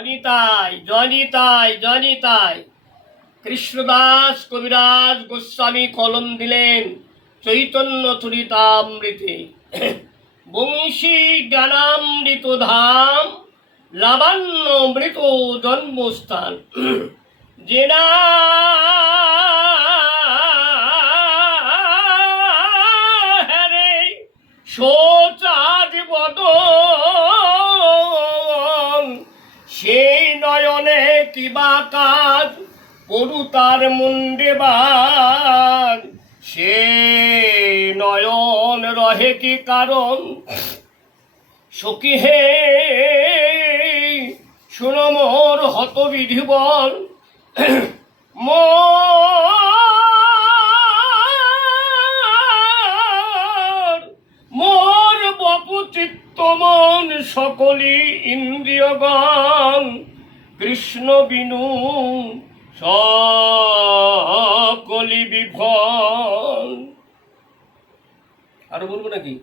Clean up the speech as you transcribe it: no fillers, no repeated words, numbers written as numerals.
জনিতাই জনিতাই জনিতাই। কৃষ্ণদাস কবিরাজ গোস্বামী কলম দিলেন চৈতন্য চরিতামৃতে। বংশী জ্ঞানামৃত ধাম, লাবণ্য মৃত জন্মস্থান। জেনা হ্যারে সোচাজ বদন, সেই নয়নে কিবা কাজ করু তার মুন্ডে বাজ। সে নয়ন রহে কি কারণ, সখী হে শুনো মোর হত বিধিবল। মোর বপু চিত্ত মন সকলি ইন্দ্রিয়গণ, কৃষ্ণ বিনু সকলি বিফল। আরো বলবো নাকি?